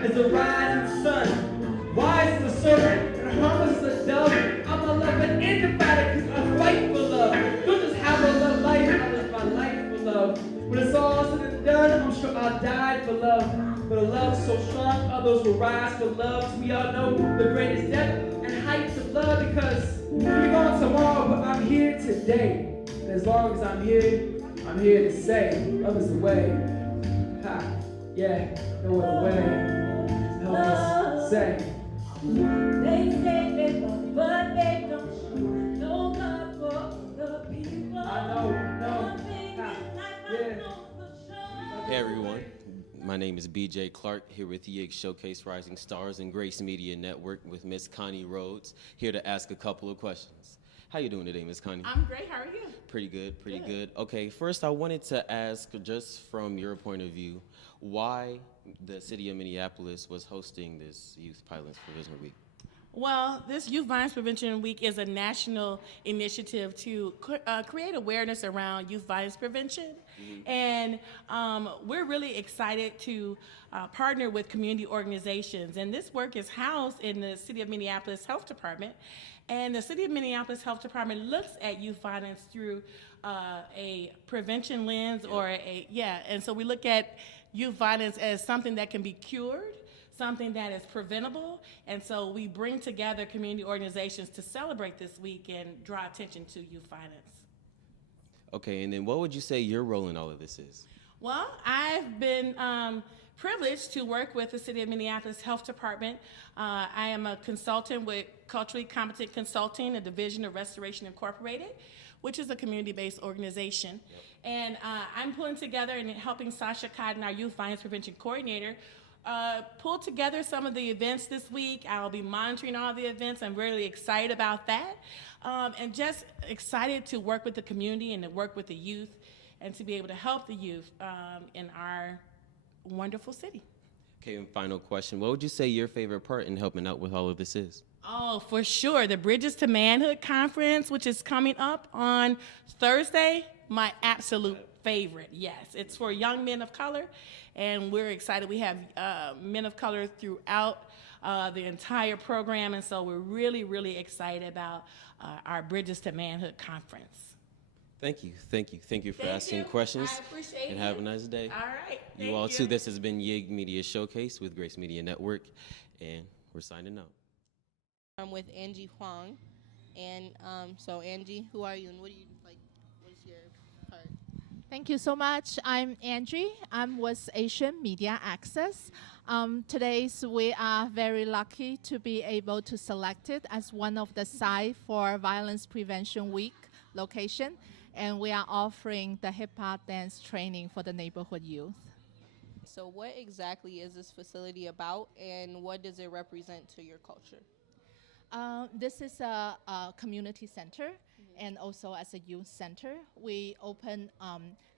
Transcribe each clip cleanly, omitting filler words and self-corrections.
As the rising sun, wise as a serpent, and harmless as a dove. I'm a love and indefatigable because I fight for love. Don't just have a love life, I live my life for love. When it's all said and done, I'm sure I'll die for love. But a love so strong, others will rise for love. We all know the greatest depth and heights of love because we're going tomorrow, but I'm here today. And as long as I'm here to say, love is the way. Ha, yeah, no other way. Help us say. They say they love, but they don't show no love for the people. I know. Hey everyone, my name is BJ Clark, here with YiG Showcase Rising Stars and Grace Media Network with Miss Connie Rhodes, here to ask a couple of questions. How you doing today, Miss Connie? I'm great, how are you? Pretty good. Okay, first I wanted to ask, just from your point of view, why the city of Minneapolis was hosting this Youth Violence Prevention Week. Well, this Youth Violence Prevention Week is a national initiative to create awareness around youth violence prevention. Mm-hmm. And we're really excited to partner with community organizations. And this work is housed in the City of Minneapolis Health Department. And the City of Minneapolis Health Department looks at youth violence through a prevention lens, and so we look at youth violence as something that can be cured, something that is preventable, and so we bring together community organizations to celebrate this week and draw attention to youth violence. Okay, and then what would you say your role in all of this is? Well, I've been privileged to work with the City of Minneapolis Health Department. I am a consultant with Culturally Competent Consulting, a division of Restoration Incorporated, which is a community-based organization. Yep. And I'm pulling together and helping Sasha Cotton, our Youth Violence Prevention Coordinator, pull together some of the events this week. I'll be monitoring all the events. I'm really excited about that. And just excited to work with the community and to work with the youth and to be able to help the youth in our wonderful city. Okay, and final question. What would you say your favorite part in helping out with all of this is? Oh, for sure. The Bridges to Manhood Conference, which is coming up on Thursday, my absolute favorite. Yes, it's for young men of color, and we're excited. We have men of color throughout the entire program, and so we're really, really excited about our Bridges to Manhood Conference. Thank you for asking questions. I appreciate it. And have a nice day. All right. You all too. This has been YiG Media Showcase with Grace Media Network, and we're signing out. I'm with Angie Huang, and so Angie, who are you, and what do you like? What is your part? Thank you so much. I'm Angie. I'm with Asian Media Access. Today we are very lucky to be able to select it as one of the site for Violence Prevention Week location, and we are offering the hip hop dance training for the neighborhood youth. So what exactly is this facility about, and what does it represent to your culture? This is a community center, and also as a youth center. We open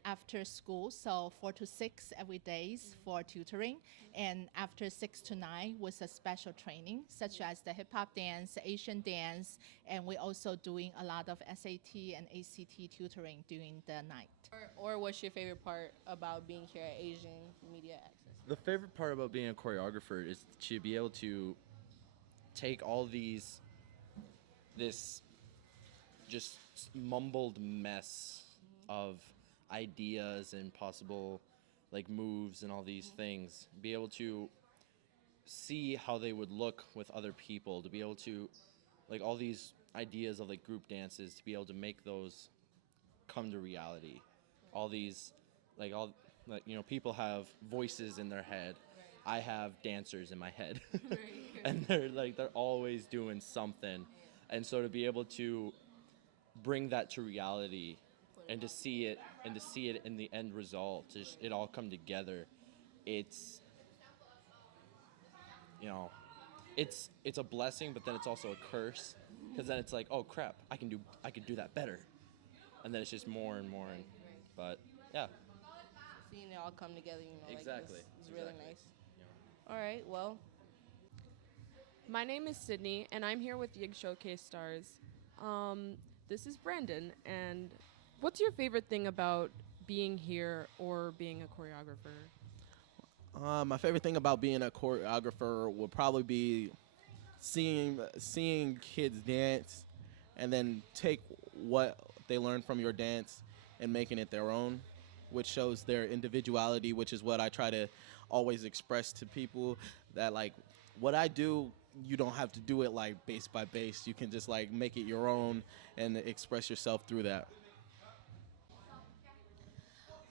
after school, so 4 to 6 every days for tutoring, and after 6 to 9 with a special training, such as the hip hop dance, Asian dance, and we're also doing a lot of SAT and ACT tutoring during the night. Or what's your favorite part about being here at Asian Media Access? The favorite part about being a choreographer is to be able to take all this just mumbled mess of ideas and possible like moves and all these things, be able to see how they would look with other people, to be able to like all these ideas of like group dances, to be able to make those come to reality. All these people have voices in their head. I have dancers in my head. And they're always doing something. And so to be able to bring that to reality and to see it and to see it in the end result, it all come together, it's, you know, it's a blessing, but then it's also a curse, because then it's like, oh crap, I can do that better, and then it's just more and more, but yeah. Seeing it all come together, Exactly. like this is really Exactly. nice. All right, well, My name is Sydney, and I'm here with YiG Showcase Stars. Um, this is Brandon, and what's your favorite thing about being here or being a choreographer? My favorite thing about being a choreographer would probably be seeing kids dance, and then take what they learn from your dance and making it their own, which shows their individuality, which is what I try to always express to people, that like what I do, you don't have to do it like base by base. You can just like make it your own and express yourself through that.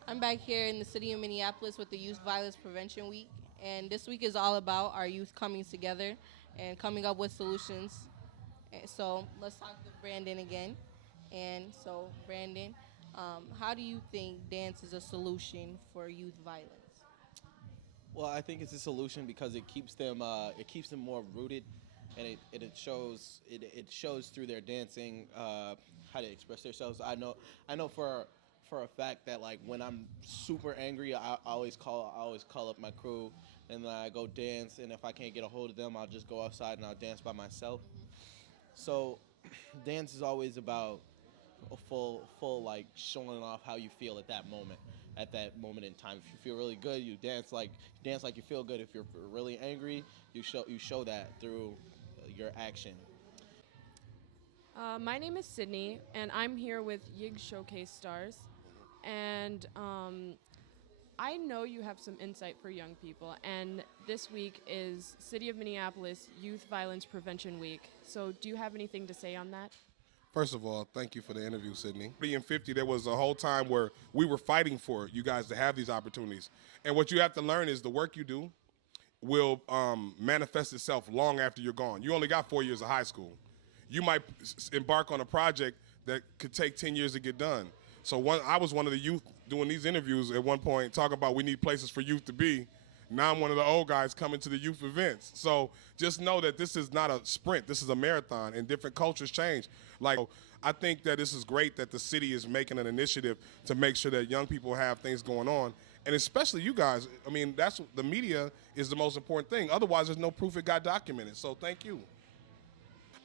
I'm back here in the city of Minneapolis with the Youth Violence Prevention Week, and this week is all about our youth coming together and coming up with solutions. And so let's talk to Brandon again. And so, Brandon, how do you think dance is a solution for youth violence? Well, I think it's a solution because it keeps them more rooted, and it shows through their dancing how to express themselves. I know for a fact that like when I'm super angry, I always call up my crew, and then I go dance. And if I can't get a hold of them, I'll just go outside and I'll dance by myself. So, dance is always about a full like showing off how you feel at that moment in time. If you feel really good, you dance like you feel good. If you're really angry, you show that through your action. My name is Sydney, and I'm here with YiG Showcase Stars. And I know you have some insight for young people, and this week is City of Minneapolis Youth Violence Prevention Week. So do you have anything to say on that? First of all, thank you for the interview, Sydney. In 50, there was a whole time where we were fighting for you guys to have these opportunities. And what you have to learn is the work you do will manifest itself long after you're gone. You only got 4 years of high school. You might embark on a project that could take 10 years to get done. So I was one of the youth doing these interviews at one point, talking about we need places for youth to be. Now I'm one of the old guys coming to the youth events. So just know that this is not a sprint. This is a marathon, and different cultures change. Like, I think that this is great that the city is making an initiative to make sure that young people have things going on, and especially you guys. I mean, the media is the most important thing. Otherwise, there's no proof it got documented. So thank you.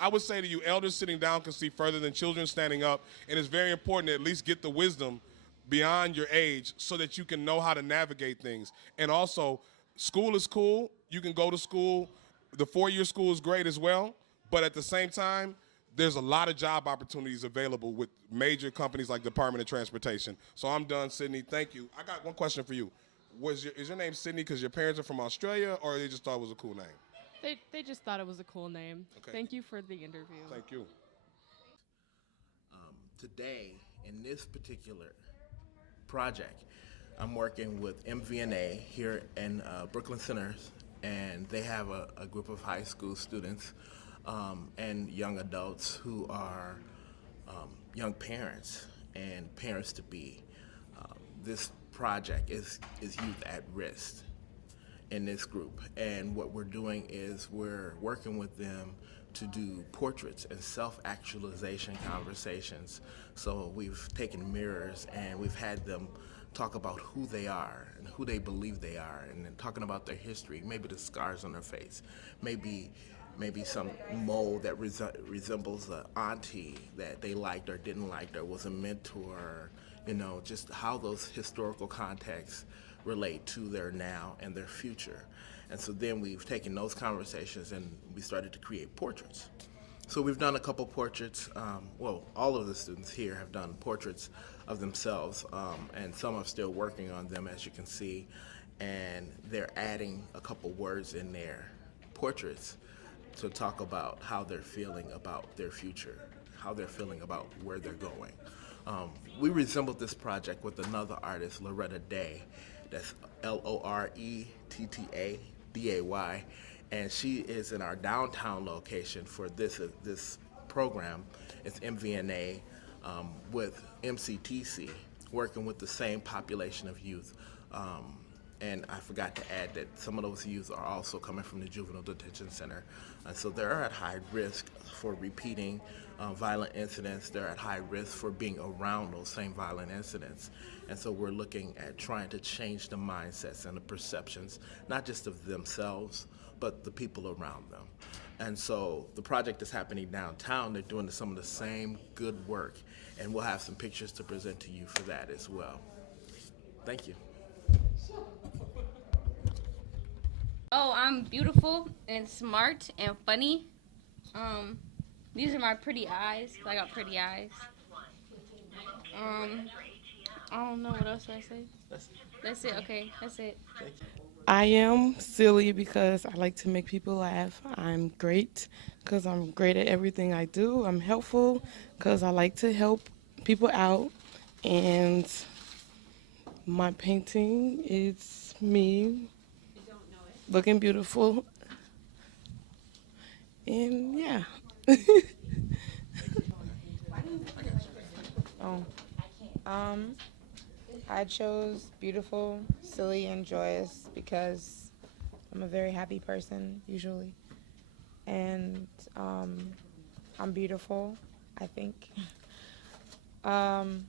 I would say to you, elders sitting down can see further than children standing up, and it's very important to at least get the wisdom beyond your age so that you can know how to navigate things. And also, school is cool. You can go to school. The 4-year school is great as well. But at the same time, there's a lot of job opportunities available with major companies like Department of Transportation. So I'm done, Sydney. Thank you. I got one question for you. Is your name Sydney because your parents are from Australia, or they just thought it was a cool name? They just thought it was a cool name. Okay. Thank you for the interview. Thank you. Today, in this particular project, I'm working with MVNA here in Brooklyn Centers, and they have a group of high school students and young adults who are young parents and parents-to-be. This project is youth at risk in this group, and what we're doing is we're working with them to do portraits and self-actualization conversations. So we've taken mirrors and we've had them talk about who they are and who they believe they are, and then talking about their history, maybe the scars on their face, maybe some mole that resembles an auntie that they liked or didn't like, or was a mentor, just how those historical contexts relate to their now and their future. And so then we've taken those conversations and we started to create portraits. So we've done a couple portraits. All of the students here have done portraits of themselves, and some are still working on them, as you can see. And they're adding a couple words in their portraits to talk about how they're feeling about their future, how they're feeling about where they're going. We resembled this project with another artist, Loretta Day. That's Lorettaday, and she is in our downtown location for this program. It's MVNA with MCTC working with the same population of youth. And I forgot to add that some of those youth are also coming from the juvenile detention center. And so they're at high risk for repeating violent incidents. They're at high risk for being around those same violent incidents. And so we're looking at trying to change the mindsets and the perceptions, not just of themselves, but the people around them. And so the project is happening downtown. They're doing some of the same good work. And we'll have some pictures to present to you for that as well. Thank you. Oh, I'm beautiful and smart and funny. These are my pretty eyes. I got pretty eyes. I don't know what else I say. That's it. Okay, that's it. I am silly because I like to make people laugh. I'm great because I'm great at everything I do. I'm helpful because I like to help people out. And my painting is me looking beautiful. And yeah. I chose beautiful, silly, and joyous because I'm a very happy person usually. And I'm beautiful, I think. And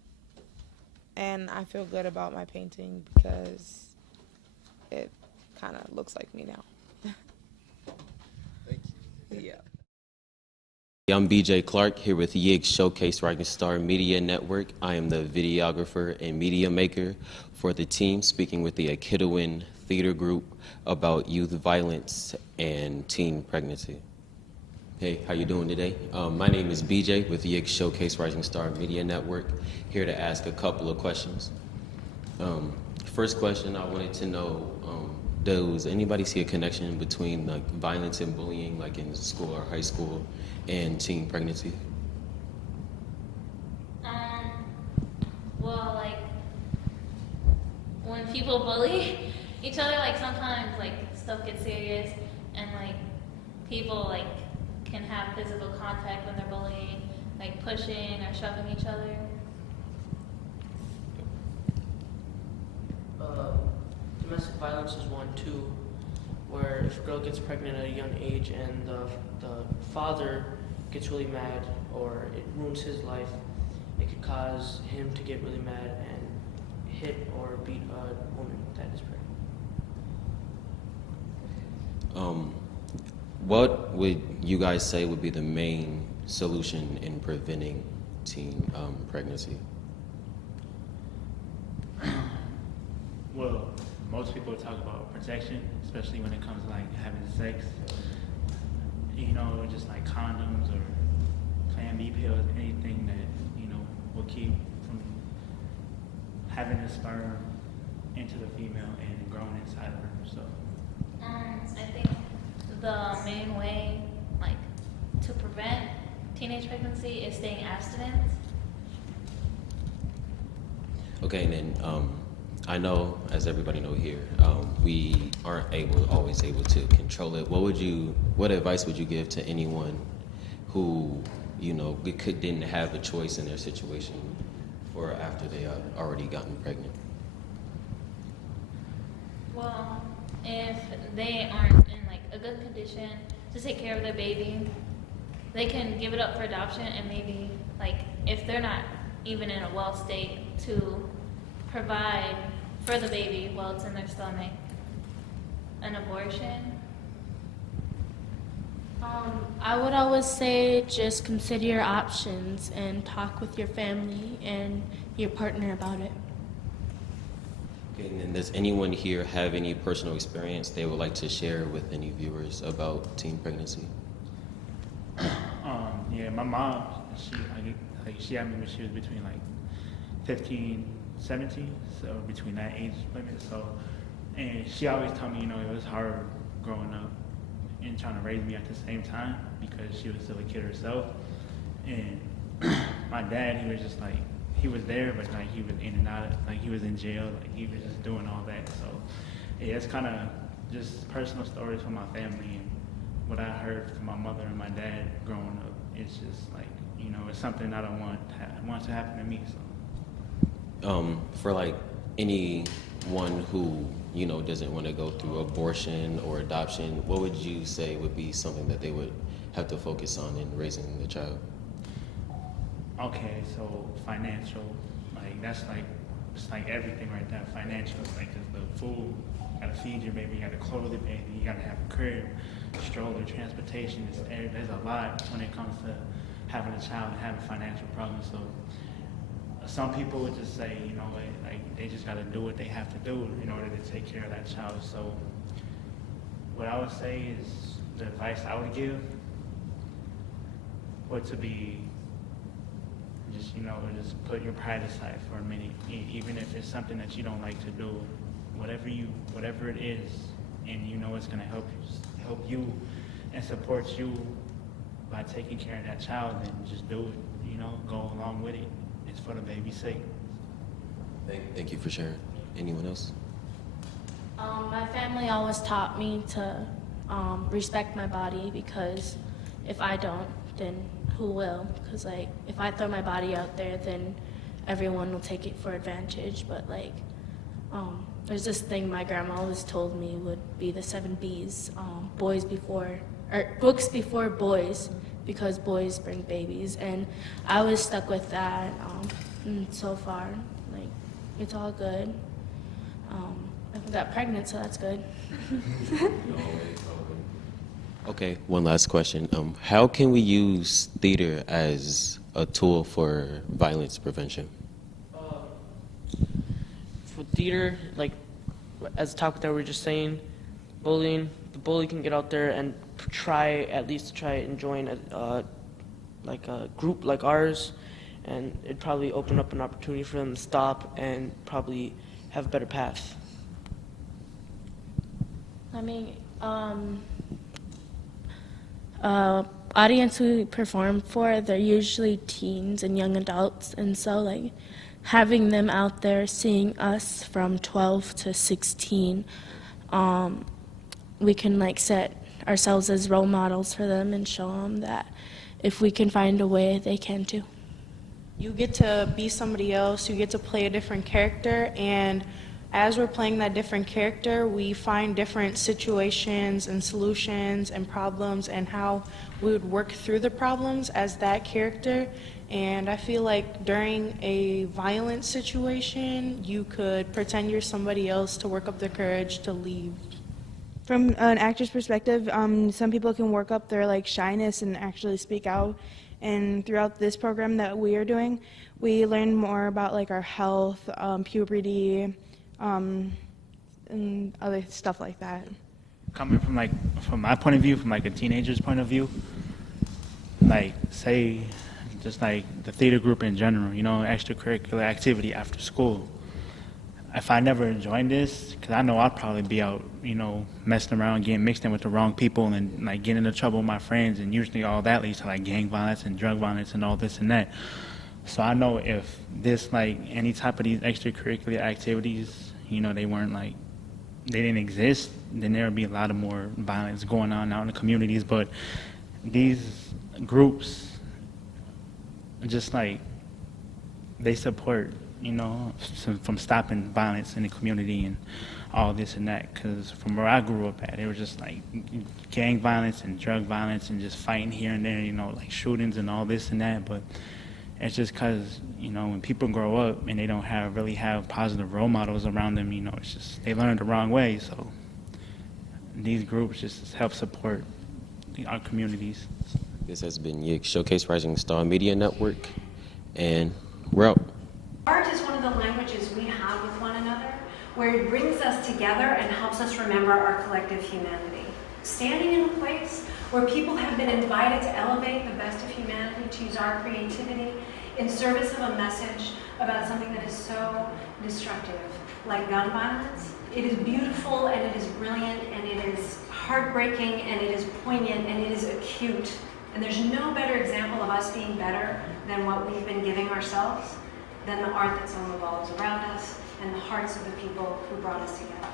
I feel good about my painting because it kind of looks like me now. Thank you. Yeah. I'm BJ Clark here with YiG Showcase Rising Star Media Network. I am the videographer and media maker for the team, speaking with the Akitawin Theater Group about youth violence and teen pregnancy. Hey, how you doing today? My name is BJ with YiG Showcase Rising Star Media Network, here to ask a couple of questions. First question, I wanted to know, does anybody see a connection between like violence and bullying, like in school or high school, and teen pregnancy? Well, like when people bully each other, like sometimes like stuff gets serious, and like people like can have physical contact when they're bullying, like pushing or shoving each other. Domestic violence is one too, where if a girl gets pregnant at a young age and the father gets really mad or it ruins his life, it could cause him to get really mad and hit or beat a woman that is pregnant. What would you guys say would be the main solution in preventing teen pregnancy? Well, most people talk about protection, especially when it comes to like having sex. You know, just like condoms or Plan B pills, anything that, you know, will keep from having the sperm into the female and growing inside of her. So I think the main way, like, to prevent teenage pregnancy is staying abstinent. Okay, and then I know, as everybody know here, we aren't always able to control it. What advice would you give to anyone who, you know, didn't have a choice in their situation for after they already gotten pregnant? Well, if they aren't in like a good condition to take care of their baby, they can give it up for adoption, and maybe like if they're not even in a well state to provide for the baby while it's in their stomach, an abortion. I would always say just consider your options and talk with your family and your partner about it. Okay, and then does anyone here have any personal experience they would like to share with any viewers about teen pregnancy? Yeah, my mom, she had me when she was between like 15, 17, so between that age limit. So, and she always told me, you know, it was hard growing up and trying to raise me at the same time because she was still a kid herself. And my dad, he was just like, he was there, but like he was in and out, like he was in jail, like he was just doing all that. So yeah, it's kind of just personal stories from my family and what I heard from my mother and my dad growing up. It's just like, you know, it's something I don't want to happen to me. So. For like anyone who doesn't want to go through abortion or adoption, what would you say would be something that they would have to focus on in raising the child? Okay, so financial, like it's like everything right there. Financial, it's like just the food. You gotta feed your baby, you gotta clothe your baby, you gotta have a crib, stroller, transportation. There's a lot when it comes to having a child and having financial problems. So some people would just say, like they just gotta do what they have to do in order to take care of that child. So what I would say is the advice I would give would to be just put your pride aside for a minute, even if it's something that you don't like to do, whatever it is, and it's gonna help you and support you by taking care of that child, then just do it, go along with it. It's for the baby's sake. Thank you for sharing. Anyone else? My family always taught me to respect my body, because if I don't, then who will? Because like if I throw my body out there, then everyone will take it for advantage. But like there's this thing my grandma always told me would be the 7 B's: books before boys, because boys bring babies. And I was stuck with that. And so far, like it's all good. I got pregnant, so that's good. Okay, one last question. How can we use theater as a tool for violence prevention? For theater, like as the topic that we were just saying, bullying, the bully can get out there and try and join like a group like ours, and it'd probably open up an opportunity for them to stop and probably have a better path. I mean, audience we perform for, they're usually teens and young adults, and so like having them out there seeing us from 12 to 16, we can like set ourselves as role models for them and show them that if we can find a way, they can too. You get to be somebody else, you get to play a different character, and as we're playing that different character, we find different situations and solutions and problems and how we would work through the problems as that character. And I feel like during a violent situation, you could pretend you're somebody else to work up the courage to leave. From an actor's perspective, some people can work up their like shyness and actually speak out. And throughout this program that we are doing, we learn more about like our health, puberty, and other stuff like that. Coming from my point of view, from like a teenager's point of view, like say just like the theater group in general, extracurricular activity after school. If I never joined this, because I know I'd probably be out, messing around, getting mixed in with the wrong people, and like getting into trouble with my friends, and usually all that leads to like gang violence and drug violence and all this and that. So I know if this, like any type of these extracurricular activities, they weren't like, they didn't exist, then there would be a lot of more violence going on out in the communities. But these groups, just like, they support, from stopping violence in the community and all this and that. Because from where I grew up at, it was just like gang violence and drug violence and just fighting here and there, like shootings and all this and that. But it's just because, when people grow up and they don't really have positive role models around them, it's just, they learn the wrong way. So these groups just help support our communities. This has been YiG Showcase Rising Star Media Network, and we're out. Art is one of the languages we have with one another, where it brings us together and helps us remember our collective humanity. Standing in a place where people have been invited to elevate the best of humanity, to use our creativity in service of a message about something that is so destructive, like gun violence. It is beautiful, and it is brilliant, and it is heartbreaking, and it is poignant, and it is acute. And there's no better example of us being better than what we've been giving ourselves, than the art that's on the walls around us and the hearts of the people who brought us together.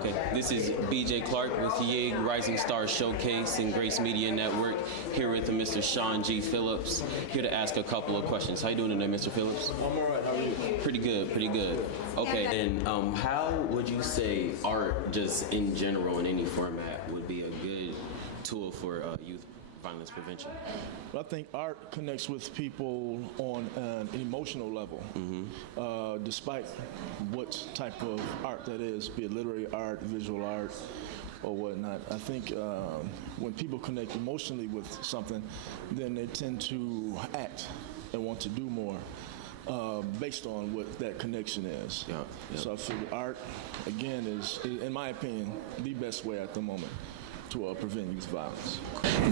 Okay, this is BJ Clark with YiG Rising Star Showcase and Grace Media Network, here with Mr. Sean G. Phillips, here to ask a couple of questions. How you doing today, Mr. Phillips? I'm all right. How are you? Pretty good, pretty good. Okay, and how would you say art, just in general, in any format, would be a good tool for youth violence prevention? Well, I think art connects with people on an emotional level, despite what type of art that is, be it literary art, visual art, or whatnot. I think when people connect emotionally with something, then they tend to act and want to do more based on what that connection is. So I feel art, again, is, in my opinion, the best way at the moment to prevent youth violence.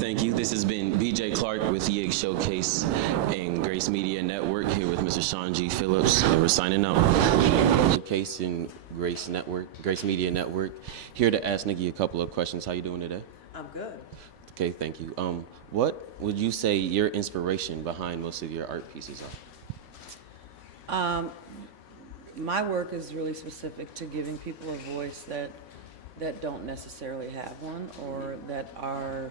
Thank you. This has been BJ Clark with YiG Showcase and Grace Media Network, here with Mr. Sean G. Phillips, and we're signing out. Showcase and Grace Media Network, here to ask Nikki a couple of questions. How you doing today? I'm good. Okay, thank you. What would you say your inspiration behind most of your art pieces are? My work is really specific to giving people a voice that don't necessarily have one, or that are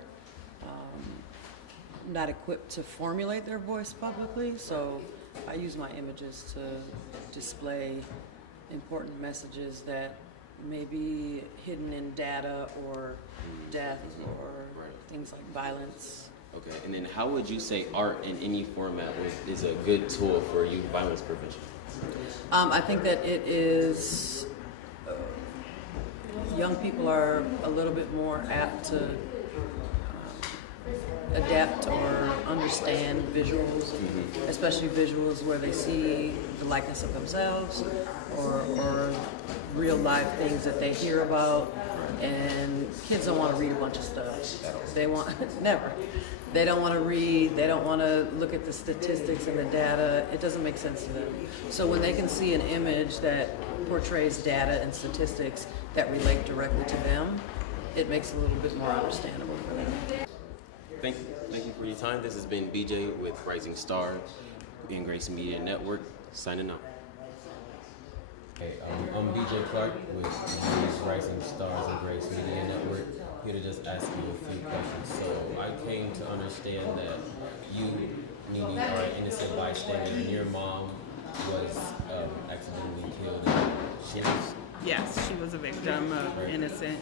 not equipped to formulate their voice publicly. So I use my images to display important messages that may be hidden in data or death or things like violence. Okay, and then how would you say art in any format is a good tool for youth violence prevention? I think that it is, young people are a little bit more apt to adapt or understand visuals, especially visuals where they see the likeness of themselves or real life things that they hear about. And kids don't want to read a bunch of stuff. They want, never. They don't want to read, they don't want to look at the statistics and the data. It doesn't make sense to them. So when they can see an image that portrays data and statistics that relate directly to them, it makes it a little bit more understandable for them. Thank you for your time. This has been BJ with Rising Star and Grace Media Network, signing out. Hey, I'm BJ Clark with Rising Stars and Grace Media Network, here to just ask you a few questions. So I came to understand that you, Nini, are an innocent bystander, and your mom was accidentally killed. Yes, she was a victim of innocent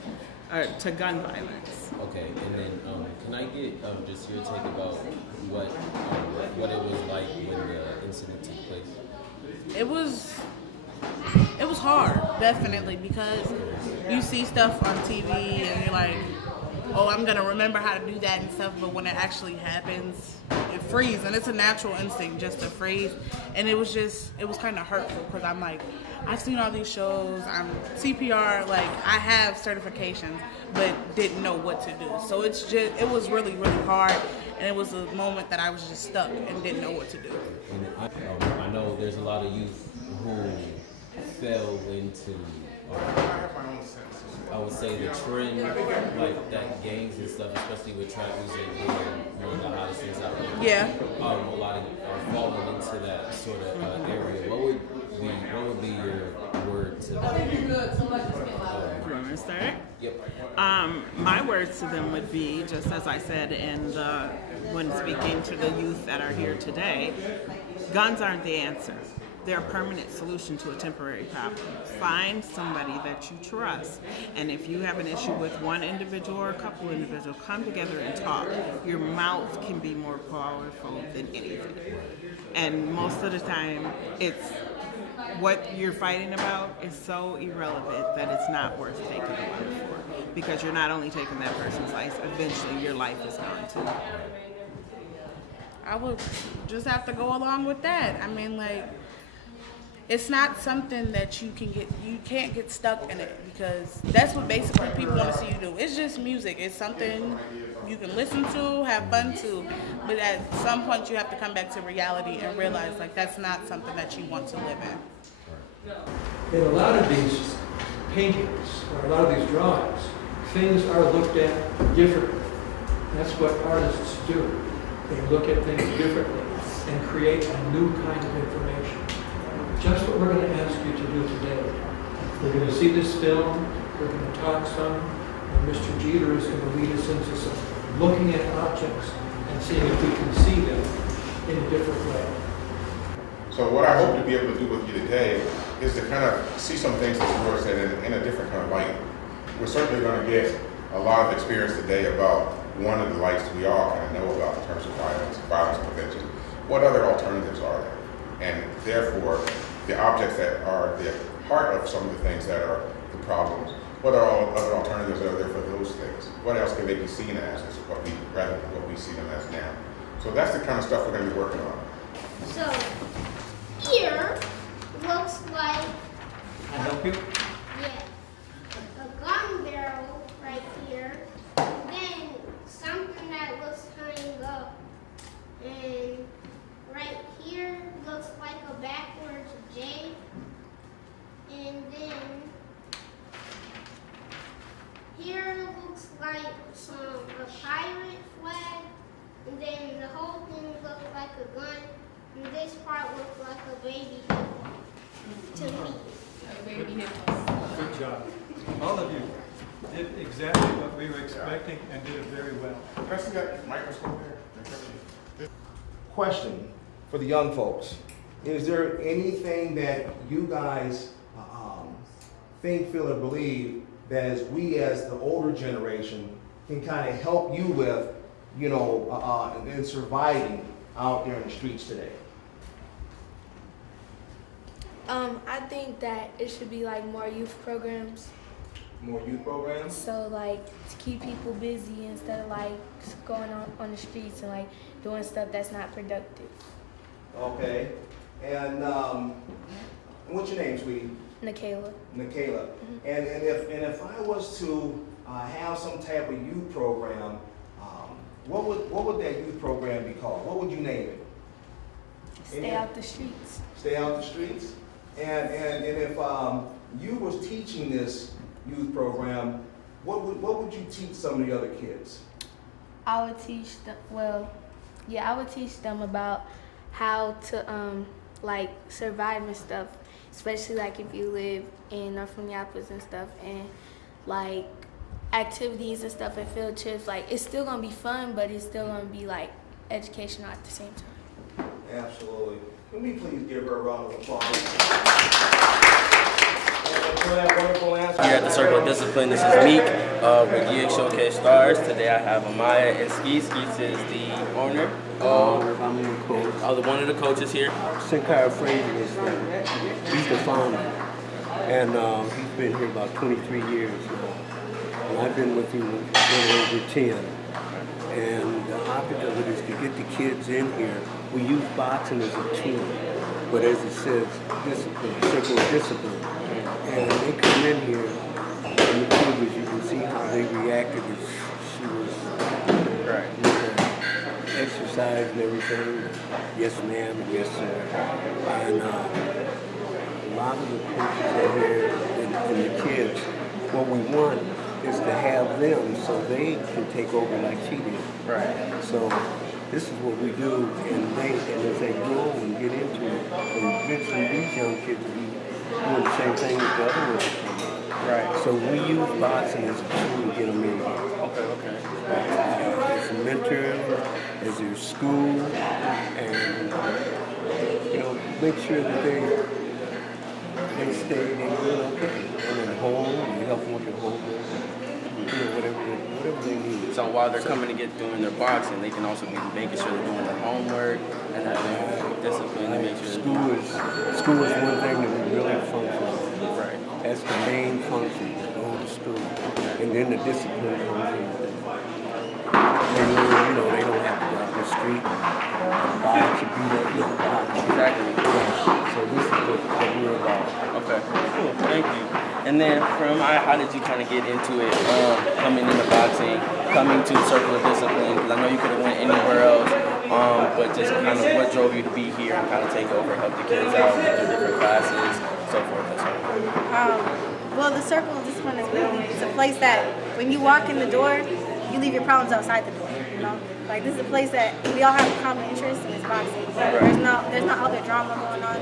to gun violence. Okay, and then can I get just your take about what it was like when the incident took place? It was hard, definitely, because you see stuff on TV and you're like, oh, I'm gonna remember how to do that and stuff, but when it actually happens, it freezes, and it's a natural instinct just to freeze. And it was kind of hurtful, because I'm like, I've seen all these shows, I'm CPR, like I have certifications, but didn't know what to do. So it was really, really hard, and it was a moment that I was just stuck and didn't know what to do. And I know there's a lot of youth who fell into, I would say, the trend, like that gangs and stuff, especially with trap music being one of the hottest things out there. Yeah. A lot of are falling into that sort of area. What would be your word to them? You want me to start? Yep. My words to them would be, just as I said when speaking to the youth that are here today, guns aren't the answer. They're a permanent solution to a temporary problem. Find somebody that you trust. And if you have an issue with one individual or a couple individuals, come together and talk. Your mouth can be more powerful than anything. And most of the time, it's what you're fighting about is so irrelevant that it's not worth taking a life for. Because you're not only taking that person's life, eventually your life is gone too. I would just have to go along with that. I mean, like, it's not something that you can't get stuck in it, because that's what basically people want to see you do. It's just music. It's something you can listen to, have fun to, but at some point you have to come back to reality and realize, like, that's not something that you want to live in. In a lot of these paintings, or a lot of these drawings, things are looked at differently. That's what artists do. They look at things differently and create a new kind of information. Just what we're going to ask you to do today. We're going to see this film, We're going to talk some, and Mr. Jeter is going to lead us into some looking at objects and seeing if we can see them in a different way. So what I hope to be able to do with you today is to kind of see some things that Roy said in a different kind of light. We're certainly going to get a lot of experience today about one of the lights we all kind of know about in terms of violence prevention. What other alternatives are there? And therefore, the objects that are the heart of some of the things that are the problems, what are all other alternatives are there for those things? What else can they be seen as rather than what we see them as now? So that's the kind of stuff we're going to be working on. So, here looks like Can I help you? a gun barrel right here. Then something that looks hung up. And right here looks like a backwards J. And then here looks like a pirate flag. And then the whole thing looks like a gun. And this part looks like a baby to me. Good job. All of you did exactly what we were expecting and did it very well. Can I see that microscope there? Question for the young folks. Is there anything that you guys think, feel, or believe that as we as the older generation can kind of help you with, in surviving out there in the streets today? I think that it should be like more youth programs. More youth programs? So like to keep people busy instead of like going on the streets and like doing stuff that's not productive. Okay. And what's your name, sweetie? Nikayla. Nikayla. And if I was to have some type of youth program, what would that youth program be called? What would you name it? Stay out the streets. Stay out the streets. And if you was teaching this youth program, what would you teach some of the other kids? I would teach them. I would teach them about how to like survive and stuff, especially like if you live in North Minneapolis and stuff, and like activities and stuff and field trips. Like it's still gonna be fun, but it's still gonna be like educational at the same time. Absolutely. Can we please give her a round of applause? For that wonderful answer. Here at the Circle of Discipline, this is Meek with YiG Showcase Stars. Today I have Amaya and Ski. Ski is the owner. I'm the coach. One of the coaches here. Sinclair Fraser is he's the founder. And he's been here about 23 years now. And I've been with him a little over 10. And the object of it is to get the kids in here. We use boxing as a tool, but as it says, discipline, circle of discipline. And they come in here, and the kids, as you can see how they reacted as she was exercise and everything. Yes, ma'am, and yes, sir. And a lot of the coaches are here and the kids, what we want is to have them so they can take over like she did. Right. So this is what we do, and as they grow and get into it, and eventually these young kids will be doing the same thing as the other ones. Right. So we use boxing as a tool to get them in here. Okay. As a mentor, as their school, and make sure that they stay, they doing okay. And at home, you help them with their homework, whatever they need. So while they're coming to get doing their boxing, they can also be making sure they're doing their homework and having discipline to make sure. School is one thing that we really function on. Right. That's the main function, going to school. And then the discipline comes in. They don't have to go out in the street, box or beat up. Exactly. So this is what we're about. Okay. Cool. Thank you. And then how did you kind of get into it, coming into boxing, coming to Circle of Discipline? Because I know you could have went anywhere else, but just kind of what drove you to be here and kind of take over, help the kids out with their different classes, so forth and so on. Well, the Circle of Discipline is it's a place that when you walk in the door, you leave your problems outside the door. Like this is a place that we all have a common interest in, is boxing. There's no other drama going on.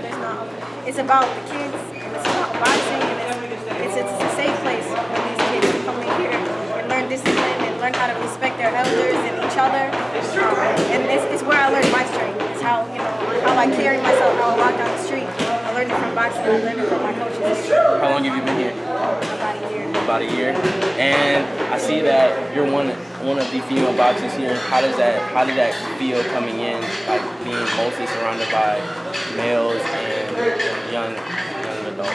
It's about the kids. And it's about boxing, and it's a safe place. how to respect their elders and each other. And it's where I learned my strength. It's how, how I carry myself, how I walk down the street. I learned it from boxing, I learned it from my coaches. How long have you been here? About a year. About a year. And I see that you're one of the female boxers here. How did that feel coming in, like being mostly surrounded by males and young adults?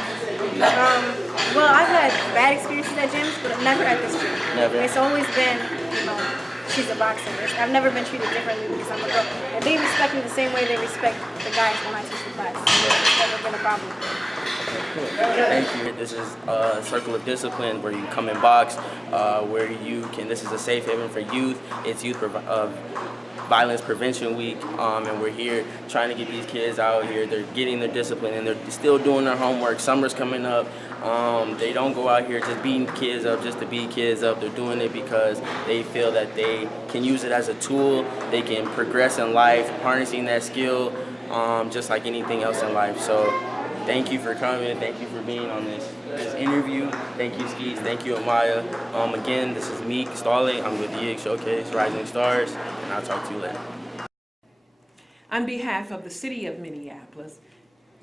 Well, I've had bad experiences at gyms, but never at this gym. Never. It's always been, she's a boxer. I've never been treated differently because I'm a girl. And they respect me the same way they respect the guys when I teach the class. It's never been a problem. Thank you. This is a Circle of Discipline where you come and box, where you can, this is a safe haven for youth. It's Youth Violence Prevention Week, and we're here trying to get these kids out here. They're getting their discipline and they're still doing their homework. Summer's coming up. They don't go out here just beating kids up just to beat kids up. They're doing it because they feel that they can use it as a tool. They can progress in life, harnessing that skill, just like anything else in life. So thank you for coming. Thank you for being on this interview. Thank you, Skeets. Thank you, Amaya. Again, this is Meek Starley. I'm with YiG Showcase Rising Stars, and I'll talk to you later. On behalf of the City of Minneapolis,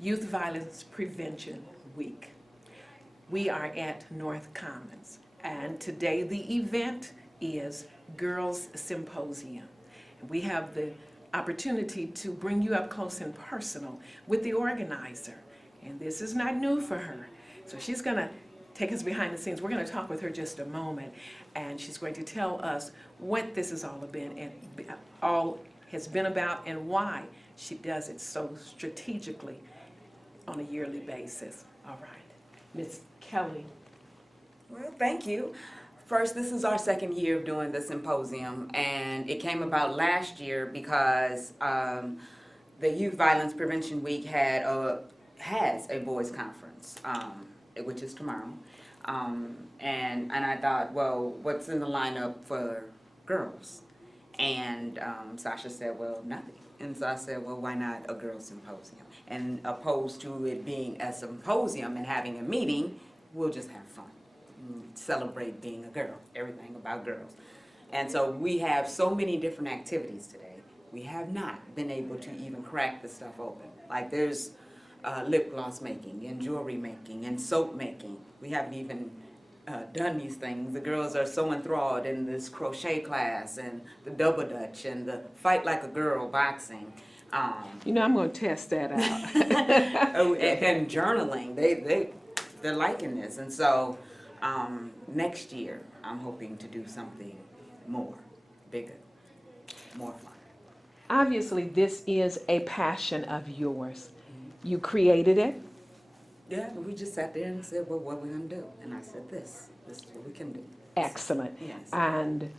Youth Violence Prevention Week, we are at North Commons, and today the event is Girls Symposium. We have the opportunity to bring you up close and personal with the organizer, and this is not new for her. So she's going to take us behind the scenes. We're going to talk with her just a moment, and she's going to tell us what this is all has been about and why she does it so strategically on a yearly basis. All right, Ms. Kelly. Well, thank you. First, this is our second year of doing the symposium, and it came about last year because the Youth Violence Prevention Week has a boys conference, which is tomorrow. And I thought, well, what's in the lineup for girls? And Sasha said, well, nothing. And so I said, well, why not a girls symposium? And opposed to it being a symposium and having a meeting, we'll just have fun. Celebrate being a girl, everything about girls. And so we have so many different activities today. We have not been able to even crack the stuff open. Like there's lip gloss making and jewelry making and soap making. We haven't even done these things. The girls are so enthralled in this crochet class and the double dutch and the fight like a girl boxing. I'm going to test that out. and journaling. They're liking this. And so next year, I'm hoping to do something more, bigger, more fun. Obviously, this is a passion of yours. You created it? Yeah, we just sat there and said, well, what are we going to do? And I said, this is what we can do. Excellent. Yes. And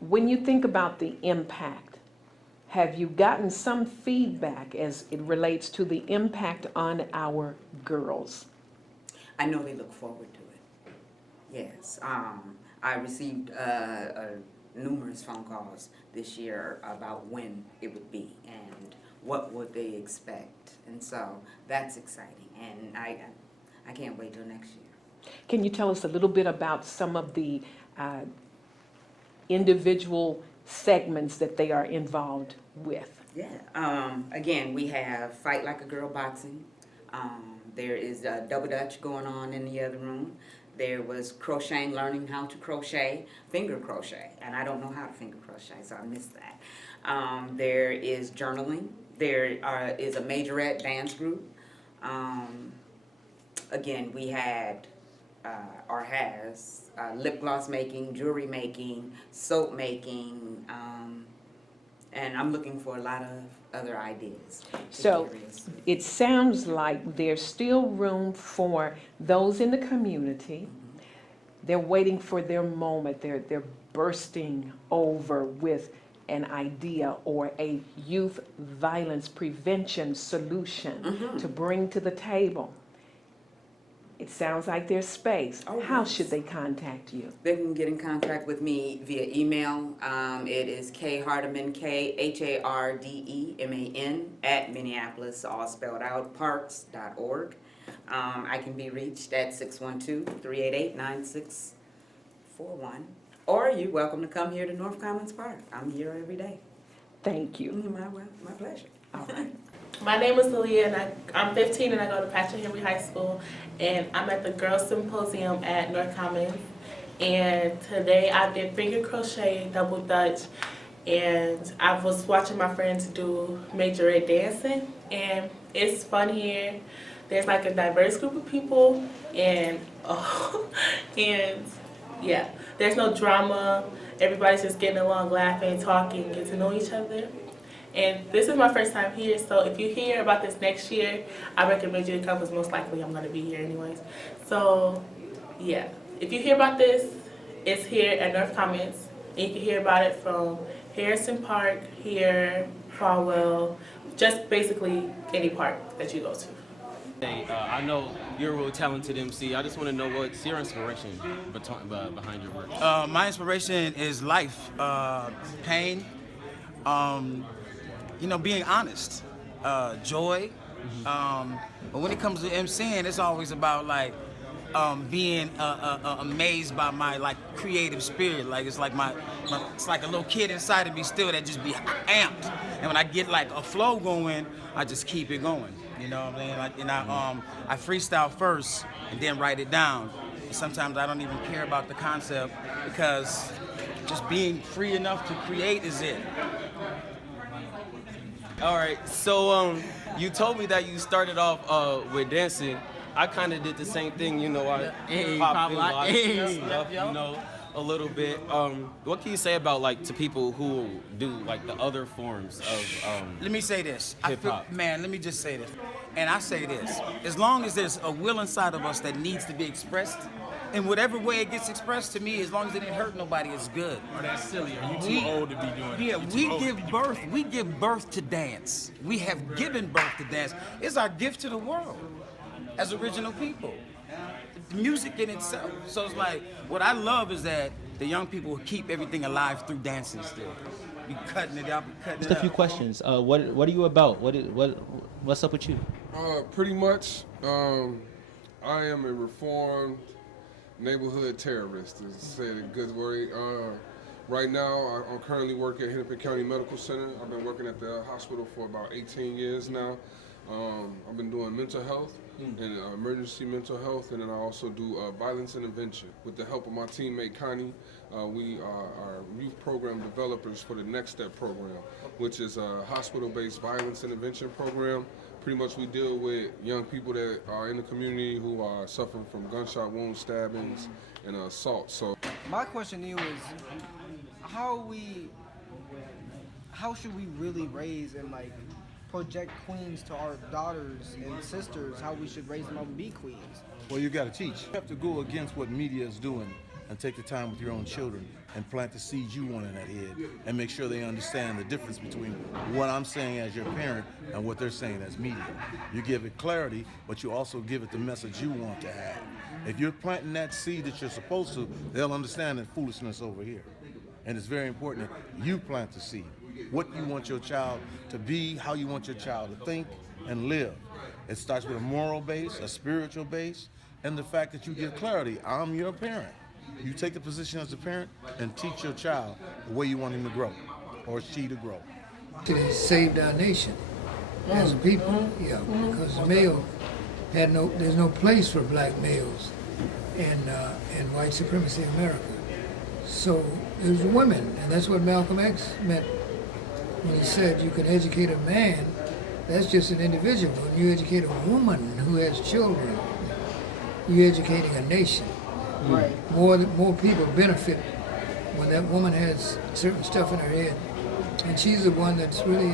when you think about the impact, have you gotten some feedback as it relates to the impact on our girls? I know they look forward to it. Yes. I received numerous phone calls this year about when it would be and what would they expect. And so that's exciting. And I can't wait till next year. Can you tell us a little bit about some of the individual segments that they are involved with? Yeah. Again, we have Fight Like a Girl boxing. There is double dutch going on in the other room. There was crocheting, learning how to crochet, finger crochet, and I don't know how to finger crochet, so I missed that. There is journaling. There is a majorette dance group. Again, we had lip gloss making, jewelry making, soap making, and I'm looking for a lot of other ideas. So it sounds like there's still room for those in the community. They're waiting for their moment. They're bursting over with an idea or a youth violence prevention solution to bring to the table. It sounds like there's space. How should they contact you? They can get in contact with me via email. It is khardeman, KHARDEMAN @ Minneapolis, all spelled out, parks.org. I can be reached at 612-388-9641. Or you're welcome to come here to North Commons Park. I'm here every day. Thank you. My pleasure. All right. My name is Leah, and I'm 15, and I go to Patrick Henry High School, and I'm at the Girls Symposium at North Commons. And today I did finger crochet, double dutch, and I was watching my friends do majorette dancing, and it's fun here. There's like a diverse group of people, and and yeah, there's no drama. Everybody's just getting along, laughing, talking, get to know each other. And this is my first time here, so if you hear about this next year, I recommend you to come because most likely I'm going to be here anyways. So yeah, if you hear about this, it's here at North Commons. And you can hear about it from Harrison Park, here, Farwell, just basically any park that you go to. Hey, I know you're a real talented MC. I just want to know what's your inspiration behind your work. My inspiration is life, pain, being honest, joy. But when it comes to MCing, it's always about like being amazed by my like creative spirit. Like it's like it's like a little kid inside of me still that just be amped. And when I get like a flow going, I just keep it going. You know what I'm saying? I freestyle first and then write it down. And sometimes I don't even care about the concept because just being free enough to create is it. All right, so you told me that you started off with dancing. I kind of did the same thing, I popped in a lot of stuff, a little bit. What can you say about to people who do the other forms of Let me say this. hip-hop? Let me just say this. And I say this. As long as there's a will inside of us that needs to be expressed, in whatever way it gets expressed to me, as long as it didn't hurt nobody, it's good. Oh, that's silly. You too old to be doing it. Yeah, we give birth to dance. We have given birth to dance. It's our gift to the world as original people. Music in itself. So it's like, what I love is that the young people keep everything alive through dancing still. Be cutting it out, Just a few questions. What are you about? What's up with you? Pretty much, I am a reformed neighborhood terrorist, to say it a good way. Right now, I'm currently working at Hennepin County Medical Center. I've been working at the hospital for about 18 years now. I've been doing mental health and emergency mental health, and then I also do violence intervention. With the help of my teammate Connie, we are our youth program developers for the Next Step program, which is a hospital-based violence intervention program. Pretty much we deal with young people that are in the community who are suffering from gunshot wounds, stabbings, and assault. So my question to you is, how should we really raise and project queens to our daughters and sisters, how we should raise them up and be queens? Well, you got to teach. You have to go against what media is doing and take the time with your own children and plant the seeds you want in that head and make sure they understand the difference between what I'm saying as your parent and what they're saying as media. You give it clarity, but you also give it the message you want to have. If you're planting that seed that you're supposed to, they'll understand that foolishness over here. And it's very important that you plant the seed. What you want your child to be, how you want your child to think and live. It starts with a moral base, a spiritual base, and the fact that you give clarity. I'm your parent. You take the position as a parent and teach your child the way you want him to grow or she to grow. It saved our nation as a people, because the male there's no place for black males in white supremacy in America. So it was women, and that's what Malcolm X meant when he said you can educate a man, that's just an individual. When you educate a woman who has children, you're educating a nation. Right. More people benefit when that woman has certain stuff in her head. And she's the one that's really,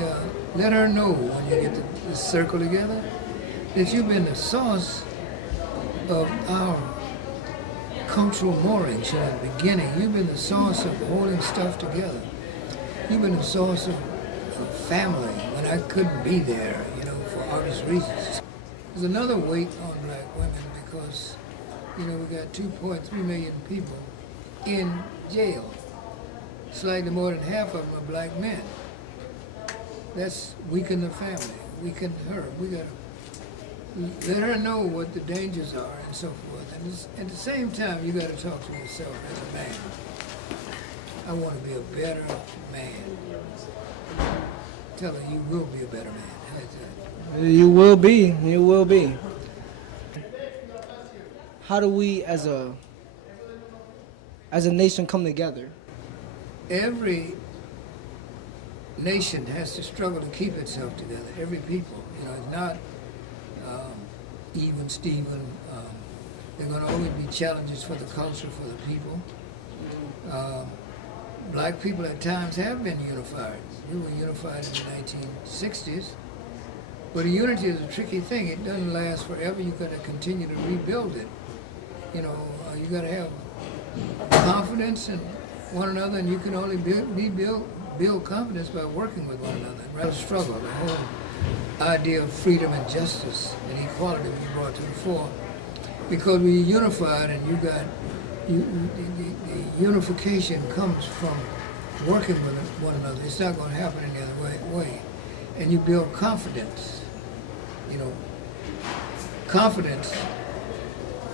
let her know when you get the circle together, that you've been the source of our cultural moorings from the beginning. You've been the source of holding stuff together. You've been the source of family when I couldn't be there, for obvious reasons. There's another weight on black women because, we got 2.3 million people in jail. Slightly more than half of them are black men. That's weakened the family, weakened her. We got to let her know what the dangers are and so forth. And at the same time, you got to talk to yourself as a man. I want to be a better man. Tell her you will be a better man. How's that? You will be. You will be. How do we, as a nation, come together? Every nation has to struggle to keep itself together. Every people, you know, it's not even Steven. There are going to always be challenges for the culture, for the people. Black people at times have been unified. We were unified in the 1960s. But unity is a tricky thing. It doesn't last forever. You've got to continue to rebuild it. You know, you got to have confidence in one another, and you can only build confidence by working with one another, rather struggle. The whole idea of freedom and justice and equality was brought to the fore because we unified, and you got the unification comes from working with one another. It's not going to happen any other way. And you build confidence. You know, confidence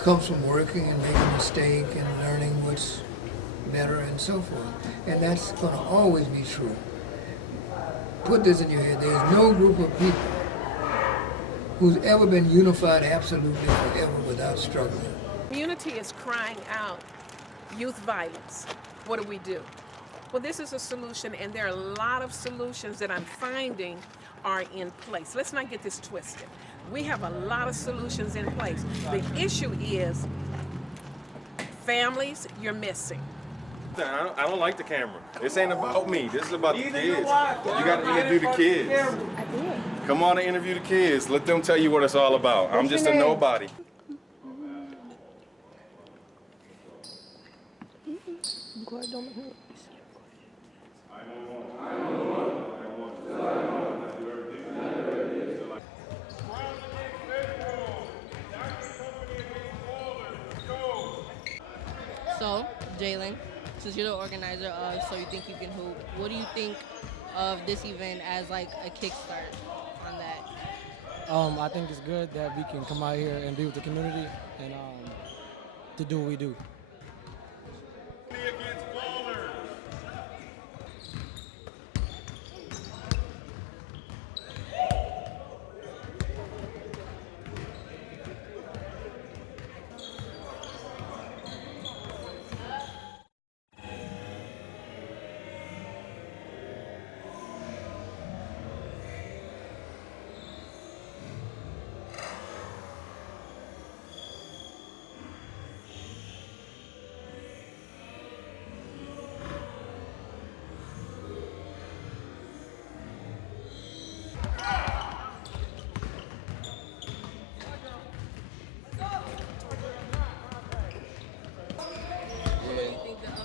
comes from working and making a mistake and learning what's better and so forth. And that's going to always be true. Put this in your head. There's no group of people who's ever been unified absolutely forever without struggling. Community is crying out youth violence. What do? Well, this is a solution, and there are a lot of solutions that I'm finding are in place. Let's not get this twisted. We have a lot of solutions in place. The issue is families you're missing. I don't like the camera. This ain't about me. This is about the kids. You got to interview the kids. I did. Come on and interview the kids. Let them tell you what it's all about. I'm just a nobody. So, Jalen, since you're the organizer of So You Think You Can Hoop, what do you think of this event as like a kickstart on that? I think it's good that we can come out here and be with the community and to do what we do.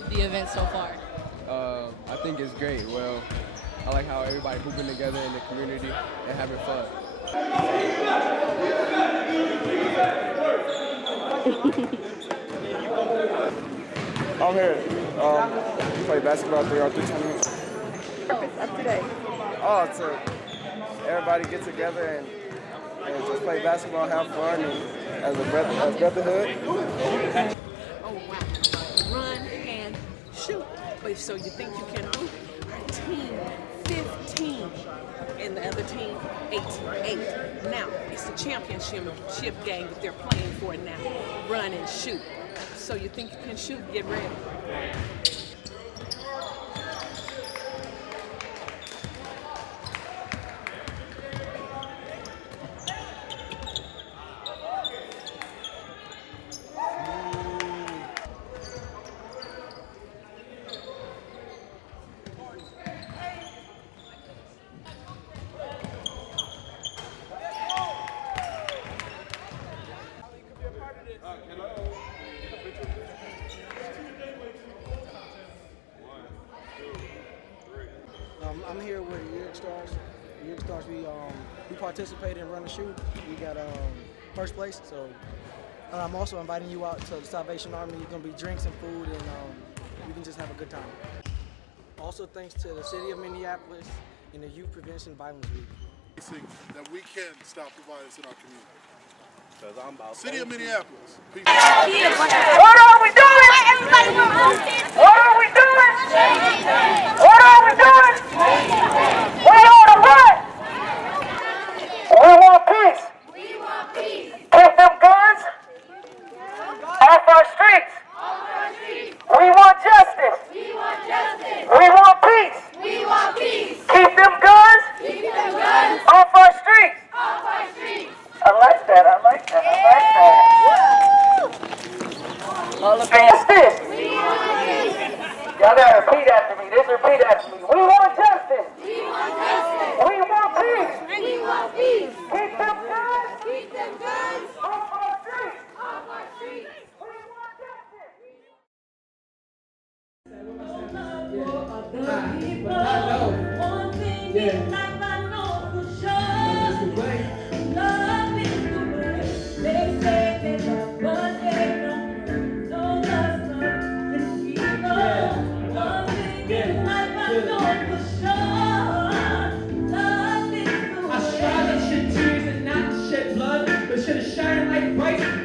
The event so far? I think it's great. Well, I like how everybody hooping together in the community and having fun. I'm here. We play basketball 3-on-3 tournament. Purpose of today? Oh, to everybody get together and just play basketball, have fun, and as a brotherhood. Oh, wow. Run and shoot. Wait, so you think you can hoop? Our team, 15. And the other team, 8. Now, it's the championship game that they're playing for now. Run and shoot. So you think you can shoot? Get ready. I'm here with YiG Stars. YiG Stars, we participate in Run and Shoot. We got first place, so I'm also inviting you out to the Salvation Army. You're gonna be drinks and food, and you can just have a good time. Also, thanks to the City of Minneapolis and the Youth Prevention Violence Week. That we can stop the violence in our community. Because I'm about City of Minneapolis. Peace. What are we doing? What are we doing? What are we doing? We on the what? We want peace. Keep them guns off our streets. We want justice. We want peace. Keep them guns off our streets. I like that. Justice. Y'all gotta repeat after me. Repeat after me. We want justice. We want peace. Keep them guns off our streets. We want justice.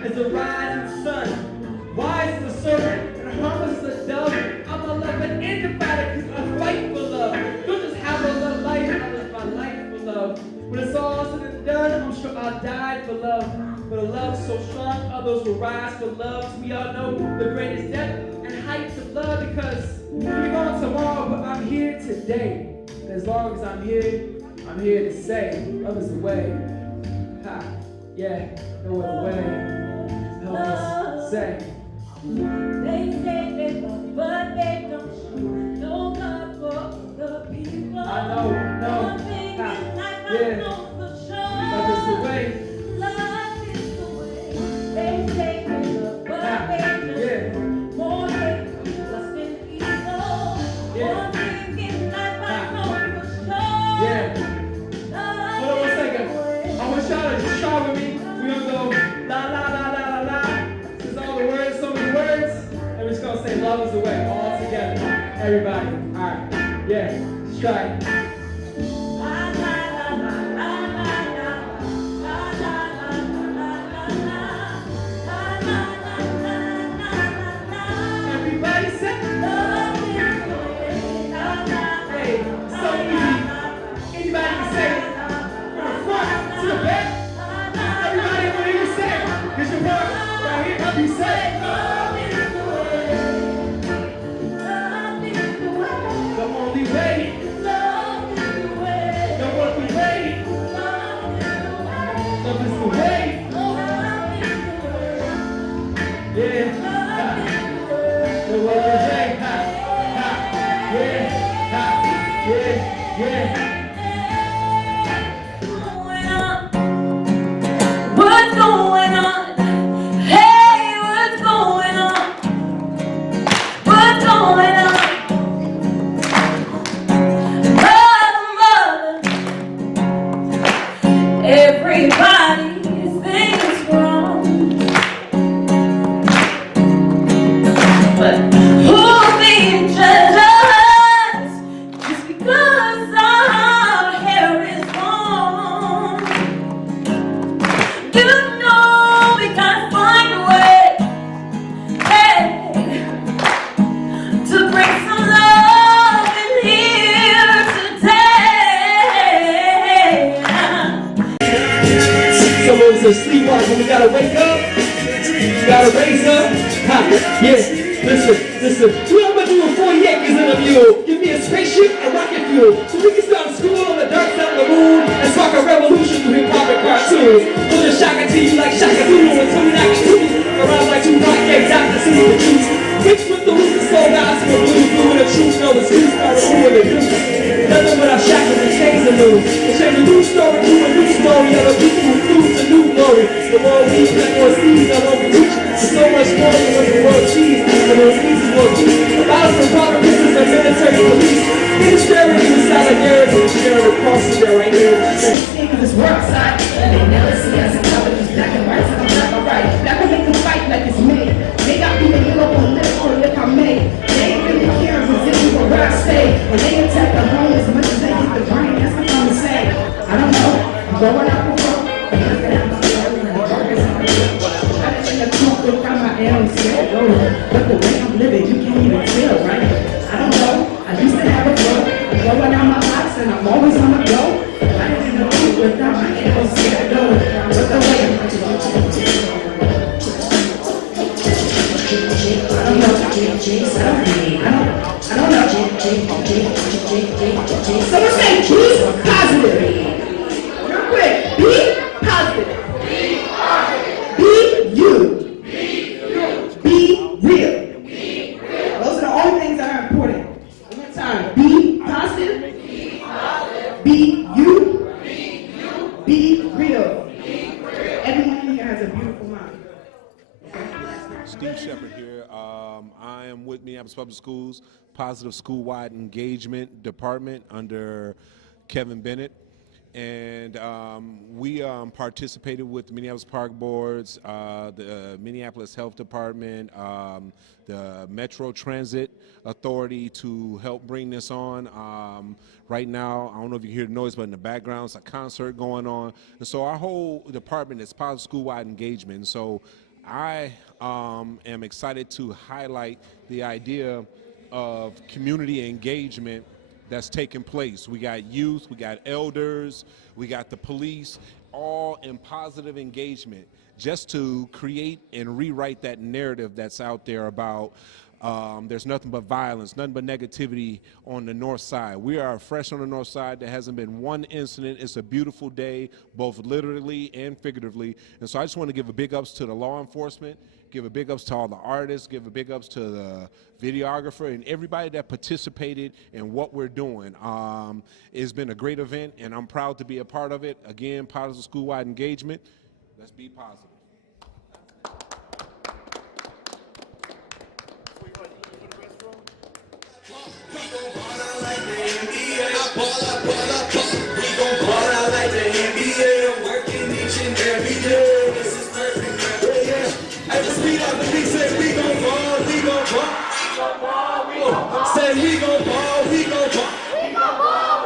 As the rising sun, wise as the serpent, and harmless as a dove. I'm a lover and divided because I fight for love. Don't just have a love life, I live my life for love. When it's all said and done, I'm sure I'll die for love. But a love so strong, others will rise for love. We all know the greatest depth and heights of love because we're gone tomorrow, but I'm here today. And as long as I'm here to say, love is the way. Ha, yeah, no other way. Help us say. They say they love, but they don't show no love for the people. I know, no. One thing in life I know for sure. Love is the way. Love is the way. They say they love, but they don't show more hate, lust and evil. One thing in life I know for sure. Hold on 1 second. I want y'all to just try with me. We're gonna go la la la la la la. Since all the words, so many words, and we're just gonna say love is the way all together. Everybody. Alright. Yeah. Just try it. Everybody say love is the way. Hey, so easy. Anybody can say it. From the front to the back. Everybody, what do you say? Here's your word. Right here, help you say it. Love is the way. The only way. The only way. Love is the way. Yeah. The only way. Ha. Ha. Yeah. Ha. Yeah. Yeah. What's going on? Hey, what's going on? What's going on? Mother, everybody thinks wrong, but who being judged us just because our hair is long? You know we gotta find a way, hey, to bring some love in here today. Someone's asleep when we gotta wake up. We gotta raise up. Ha. Yeah. Listen. We all been doing 40 acres in a mule. Give me a spaceship and rocket fuel, so we can start school on the dark side of the moon and spark a revolution through hip-hop and cartoons. Pull the shaka to you like Shaka Zulu and Tony Nakashima. Around like two rock eggs out to see the juice. Mixed with the roots and soul guys from the blue and the truth. Know the truth, started moving the juice. Nothing without shackles and chains and news. They change a new story to a new story of the people who lose a new glory. The more we plant more seeds, the more we reach. There's so much more than what the world cheese. The more seasons will reach. About from power business and military police. Insecurity with solidarity. Sharing the crosses there right here. This work side, and they never see us in color. Just black and white, so I'm black and white. Black will make them fight like it's me. They got people you know on live on look I'm made. They ain't really caring for this where I stay. And they attack the home as much as they hit the brain. That's what I'm gonna say. I don't know. I'm going out for work. I'm looking at my story and the burgers and the I didn't think the truth would come out and I'm scared. But the way I'm living, you can't even tell, right? I don't know. has a beautiful mind. Steve Shepard here. I am with Minneapolis Public Schools Positive School-Wide Engagement Department under Kevin Bennett. And we participated with the Minneapolis Park Boards, the Minneapolis Health Department, the Metro Transit Authority to help bring this on. Right now, I don't know if you hear the noise, but in the background, it's a concert going on. And so our whole department is positive school-wide engagement. So I am excited to highlight the idea of community engagement that's taking place. We got youth, we got elders, we got the police, all in positive engagement just to create and rewrite that narrative that's out there about there's nothing but violence, nothing but negativity on the north side. We are fresh on the north side. There hasn't been one incident. It's a beautiful day, both literally and figuratively. And so I just want to give a big ups to the law enforcement, give a big ups to all the artists, give a big ups to the videographer and everybody that participated in what we're doing. It's been a great event and I'm proud to be a part of it. Again, positive school-wide engagement. Let's be positive. At the speed of the beat, say we gon' ball, we gon' ball. Say we gon' ball, we gon' ball.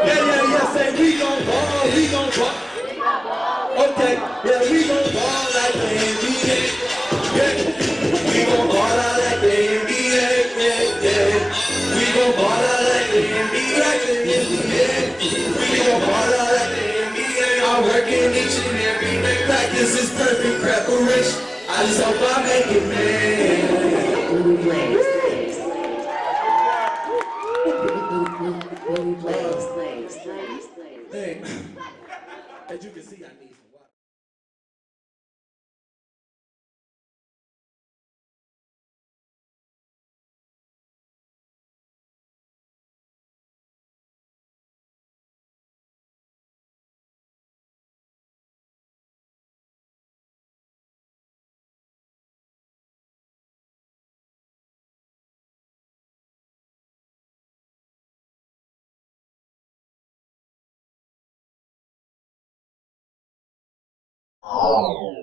Yeah, say we gon' ball, we gon' ball. Okay, yeah, we gon' ball like the NBA. Yeah, we gon' ball out like the NBA. Yeah. We gon' ball out like the NBA, like the NBA. We gon' ball out like the NBA. I'm working each and every day. Practice is perfect preparation. I just hope I make it, man. Hey, as you can see, I need some water. Oh.